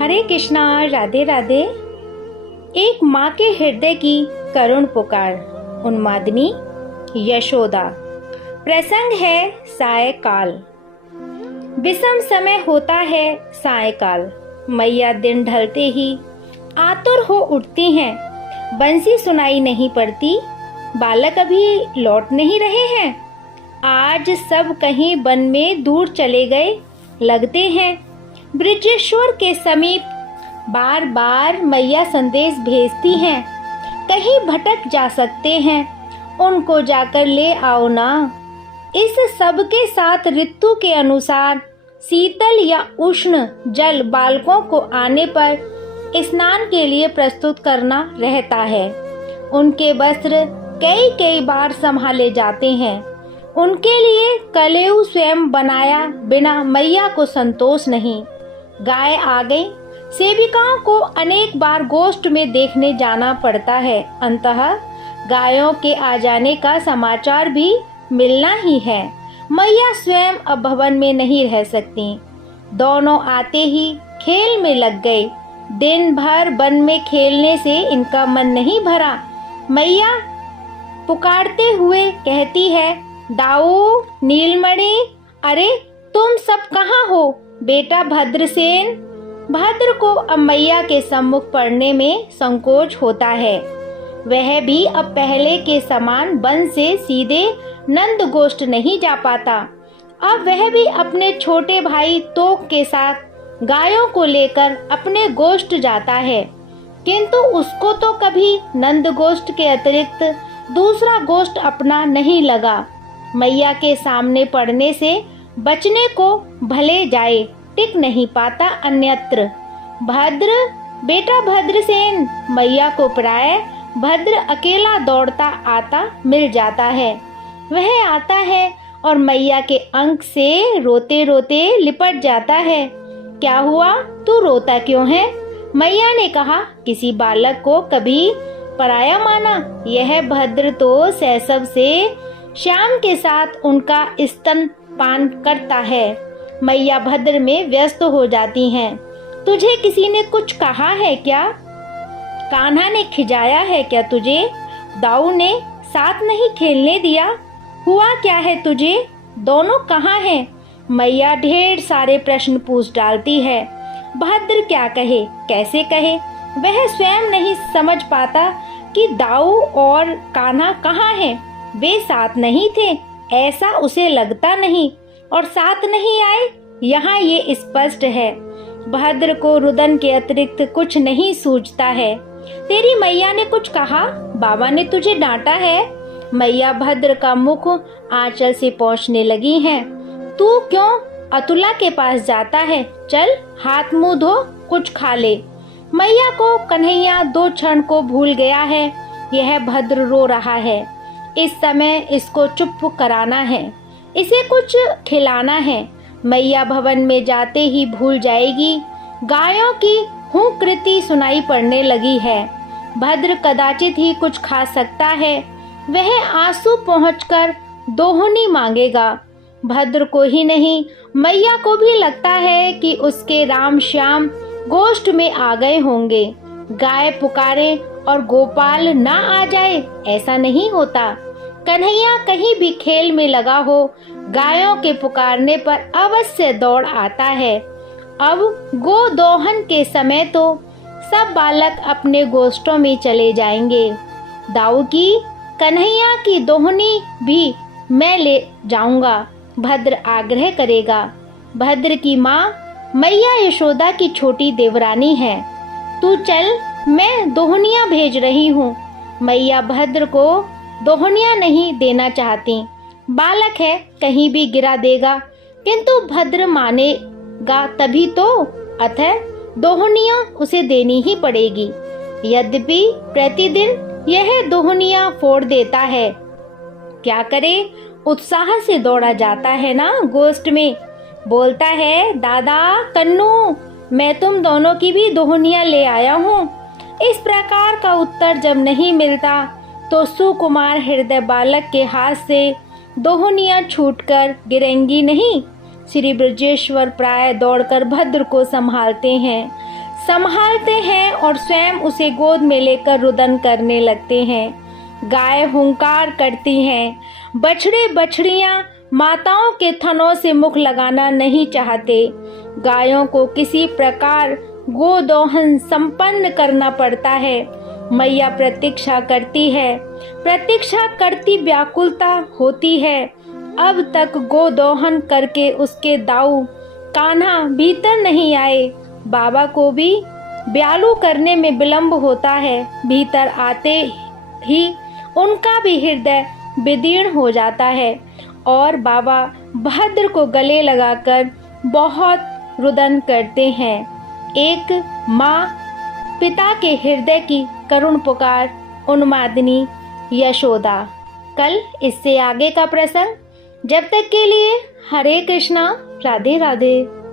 हरे कृष्णा, राधे राधे। एक माँ के हृदय की करुण पुकार। उन्मादिनी यशोदा। प्रसंग है सायकाल। विषम समय होता है सायकाल। मैया दिन ढलते ही आतुर हो उठती हैं। बंसी सुनाई नहीं पड़ती। बालक अभी लौट नहीं रहे हैं। आज सब कहीं वन में दूर चले गए लगते हैं। ब्रजेश्वर के समीप बार बार मैया संदेश भेजती हैं। कहीं भटक जा सकते हैं, उनको जाकर ले आओ ना। इस सब के साथ ऋतु के अनुसार शीतल या उष्ण जल बालकों को आने पर स्नान के लिए प्रस्तुत करना रहता है। उनके वस्त्र कई कई बार संभाले जाते हैं। उनके लिए कलेऊ स्वयं बनाया बिना मैया को संतोष नहीं। गाय आ गई। सेविकाओं को अनेक बार गोष्ठ में देखने जाना पड़ता है। अंततः गायों के आ जाने का समाचार भी मिलना ही है। मैया स्वयं अब भवन में नहीं रह सकती। दोनों आते ही खेल में लग गए। दिन भर वन में खेलने से इनका मन नहीं भरा। मैया पुकारते हुए कहती है, दाऊ, नीलमणि, अरे तुम सब कहाँ हो? बेटा भद्रसेन। भद्र को अब मैया के सम्मुख पड़ने में संकोच होता है। वह भी अब पहले के समान वन से सीधे नंद गोष्ठ नहीं जा पाता। अब वह भी अपने छोटे भाई तोक के साथ गायों को लेकर अपने गोष्ठ जाता है। किंतु उसको तो कभी नंद गोष्ठ के अतिरिक्त दूसरा गोष्ठ अपना नहीं लगा। मैया के सामने पड़ने से बचने को भले जाए, टिक नहीं पाता अन्यत्र। भद्र, बेटा भद्रसेन। मैया को प्राय भद्र अकेला दौड़ता आता मिल जाता है। वह आता है और मैया के अंक से रोते रोते लिपट जाता है। क्या हुआ? तू रोता क्यों है? मैया ने कहा, किसी बालक को कभी पराया माना? यह भद्र तो शैशव से श्याम के साथ उनका स्तन पान करता है। मैया भद्र में व्यस्त हो जाती हैं। तुझे किसी ने कुछ कहा है क्या? कान्हा ने खिजाया है क्या तुझे? दाऊ ने साथ नहीं खेलने दिया? हुआ क्या है तुझे? दोनों कहाँ हैं? मैया ढेर सारे प्रश्न पूछ डालती है। भद्र क्या कहे, कैसे कहे? वह स्वयं नहीं समझ पाता कि दाऊ और कान्हा कहाँ हैं। वे साथ नहीं थे ऐसा उसे लगता नहीं, और साथ नहीं आए यहाँ ये स्पष्ट है। भद्र को रुदन के अतिरिक्त कुछ नहीं सूझता है। तेरी मैया ने कुछ कहा? बाबा ने तुझे डांटा है? मैया भद्र का मुख आंचल से पोंछने लगी हैं। तू क्यों अतुला के पास जाता है? चल हाथ मुंह धो, कुछ खा ले। मैया को कन्हैया दो क्षण को भूल गया है। यह भद्र रो रहा है। इस समय इसको चुप कराना है, इसे कुछ खिलाना है। मैया भवन में जाते ही भूल जाएगी। गायों की हुंकृति सुनाई पड़ने लगी है। भद्र कदाचित ही कुछ खा सकता है। वह आंसू पहुंचकर दोहनी मांगेगा। भद्र को ही नहीं, मैया को भी लगता है कि उसके राम श्याम गोष्ठ में आ गए होंगे। गाय पुकारे और गोपाल ना आ जाए, ऐसा नहीं होता। कन्हैया कहीं भी खेल में लगा हो, गायों के पुकारने पर अवश्य दौड़ आता है। अब गोदोहन के समय तो सब बालक अपने गोष्ठों में चले जाएंगे। दाऊ की, कन्हैया की दोहनी भी मैं ले जाऊंगा, भद्र आग्रह करेगा। भद्र की माँ मैया यशोदा की छोटी देवरानी है। तू चल, मैं दोहनिया भेज रही हूँ। मैया भद्र को दोहनिया नहीं देना चाहती। बालक है, कहीं भी गिरा देगा। किंतु भद्र मानेगा तभी तो। अतः दोहनिया उसे देनी ही पड़ेगी। यद्यपि प्रतिदिन यह दोहनिया फोड़ देता है। क्या करे, उत्साह से दौड़ा जाता है ना गोष्ठ में। बोलता है, दादा कन्नू, मैं तुम दोनों की भी दोहनिया ले आया हूँ। इस प्रकार का उत्तर जब नहीं मिलता तो सुकुमार हृदय बालक के हाथ से दोहनिया छूटकर गिरेंगी नहीं। श्री ब्रजेश्वर प्राय दौड़कर भद्र को संभालते हैं। संभालते हैं और स्वयं उसे गोद में लेकर रुदन करने लगते हैं। गाय हुंकार करती हैं। बछड़े बछड़ियां माताओं के थनों से मुख लगाना नहीं चाहते। गायों को किसी प्रकार गोदोहन संपन्न करना पड़ता है। मैया प्रतीक्षा करती है। प्रतीक्षा करती व्याकुलता होती है। अब तक गोदोहन करके उसके दाऊ कान्हा भीतर नहीं आए। बाबा को भी ब्यालू करने में विलंब होता है। भीतर आते ही उनका भी हृदय विदीर्ण हो जाता है और बाबा भद्र को गले लगाकर बहुत रुदन करते हैं। एक माँ पिता के हृदय की करुण पुकार, उन्मादिनी यशोदा। कल इससे आगे का प्रसंग। जब तक के लिए हरे कृष्णा, राधे राधे।